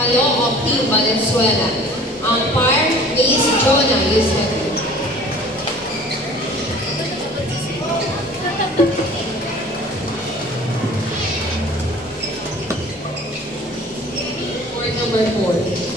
Calo Opti Valenzuela. Umpire is Jonah Yusef. Court number 4.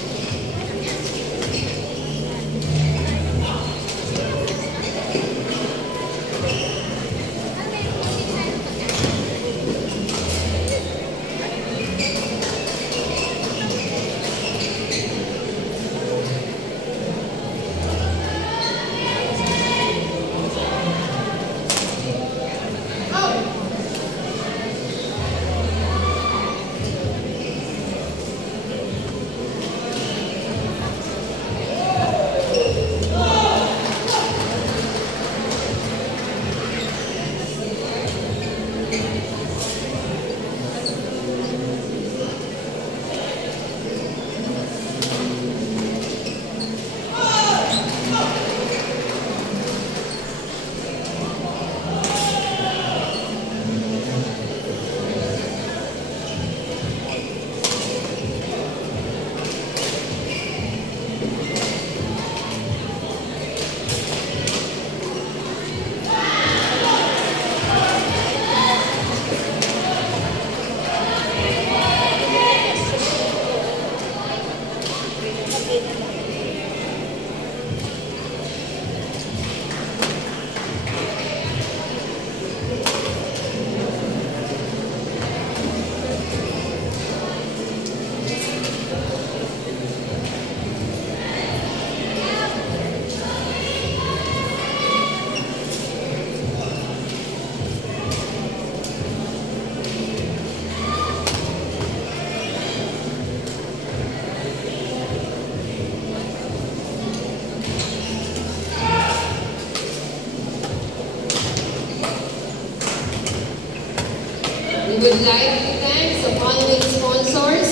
We would like to thank the following sponsors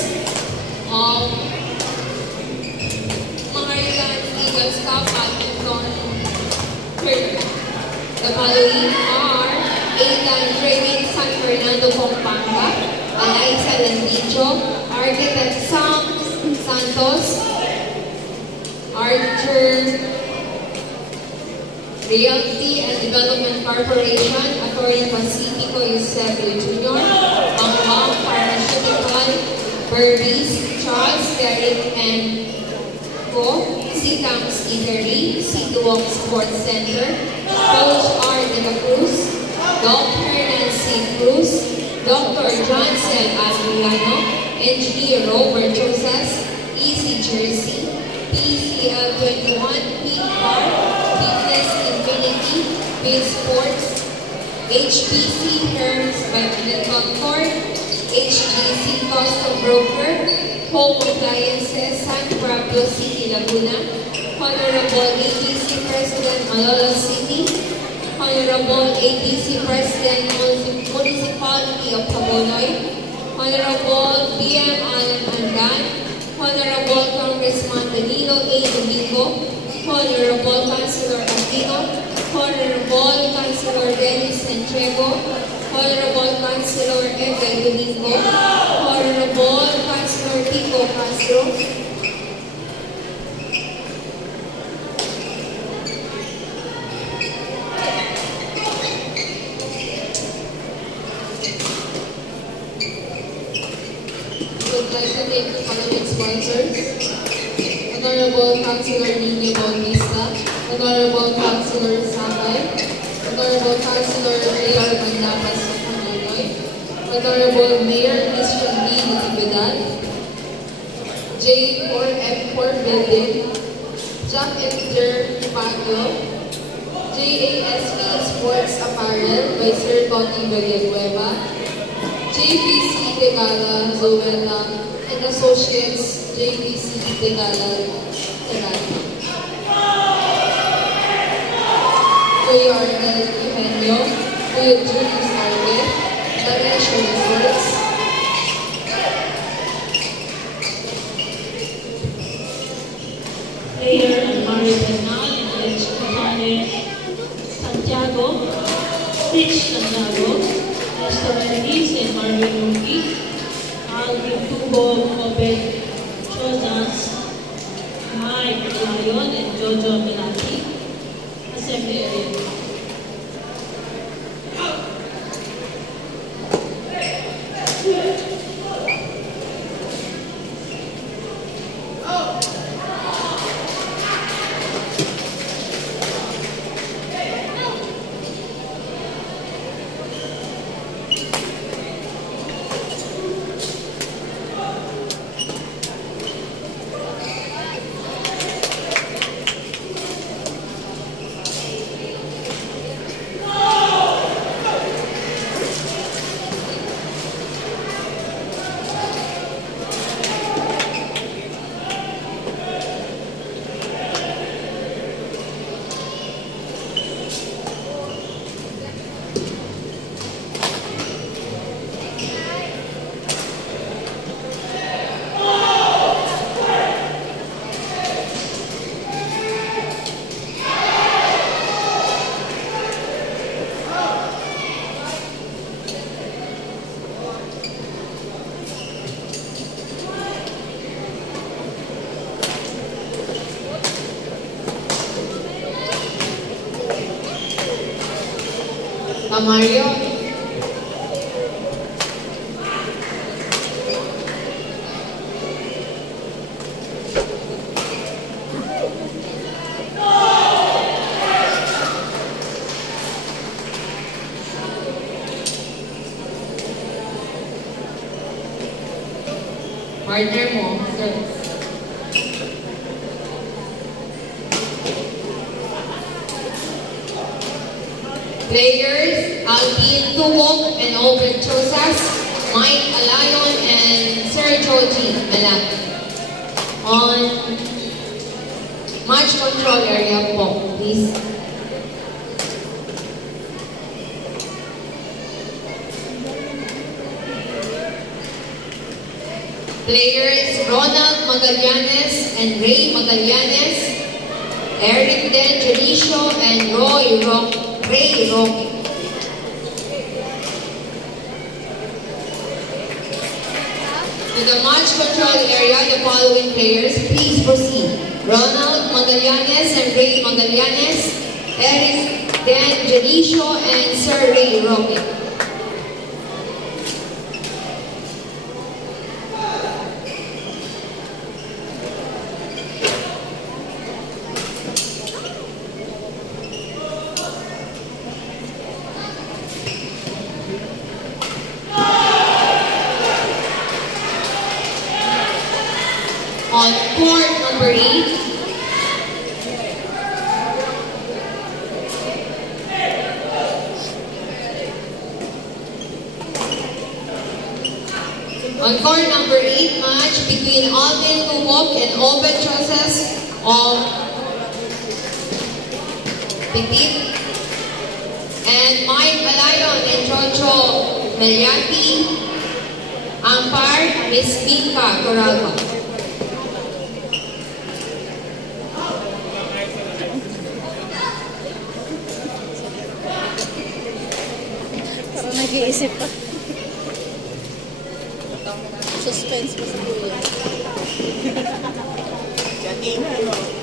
of Maharlika Eagle Cup Badminton Tournament. The following are Aitan Trading San Fernando, Pampanga, Eliza Landicho, Architect Sam Santos, Archer Realty and Development Corporation, Attorney Pacifico Eusebio Jr., Bang Pharmaceutical, Burries, Charles Derrick and Co., C-Camps Eatery, C2Walk Sports Center, Coach R. De La Cruz, Dr. Nancy Cruz, Dr. Johnson Adriano, Engineer Robert Josas, Easy Jersey, PCL 21, Pink Car, Fitness Infinity, Base Sports, HPC Herms Badminton Court, HGC Custom Broker, Home Appliances, San Pablo City, Laguna, Honorable ATC President, Malolos City, Honorable ATC President, Municipality of Tabonoy, Honorable BM Alan Andan, Honorable Congressman Danilo A. Domingo, Honorable Councilor Aquino, Honorable Councilor Dennis Entrego, Honorable Councilor Eve Domingo, Honorable Councilor Tico Castro, would like to thank the following sponsors: Honorable Councilor Nino Bautista, Honorable Councilor Sakay, Honorable Councilor J.R. Mandapas of Panonoy, Honorable Mayor Christian D. Natividad, J4M4 Building, Jack and Jer Paglo, JASP Sports Apparel by Sir Tony Villanueva, JVC Tegala Zoela, and Associates JVC Tegala Tegala. Kuya Arnel Eugenio, Kuya Julie Sarve, Direction Resorts, Player and Mario Bernal, Alex Catane, Santiago, Rich Santiago, Ernesto Mendes and Marvin Luki, Alvin Tubo, Obed Jojo Milati, Assembly Area. Mario. Partner mo, sir. Players, Alvin Tuwok and Albert Chosas, Mike Alayon and Sergio G. Malak. On match control area po, please. Players, Ronald Magallanes and Ray Magallanes, Eric Den Janicio and Ray Roque. To the match control area, the following players, please proceed. Ronald Magallanes and Ray Magallanes, Eric Den Janicio and Sir Ray Roque. On court number 8, match between Alvin Tuwok and Albert Chosas of Pipit and Mike Alayon and Jojo Milati. Umpire, Miss Minka Coralba. Nag-iisip pa. Suspense pa sa buhay. Janine, ano?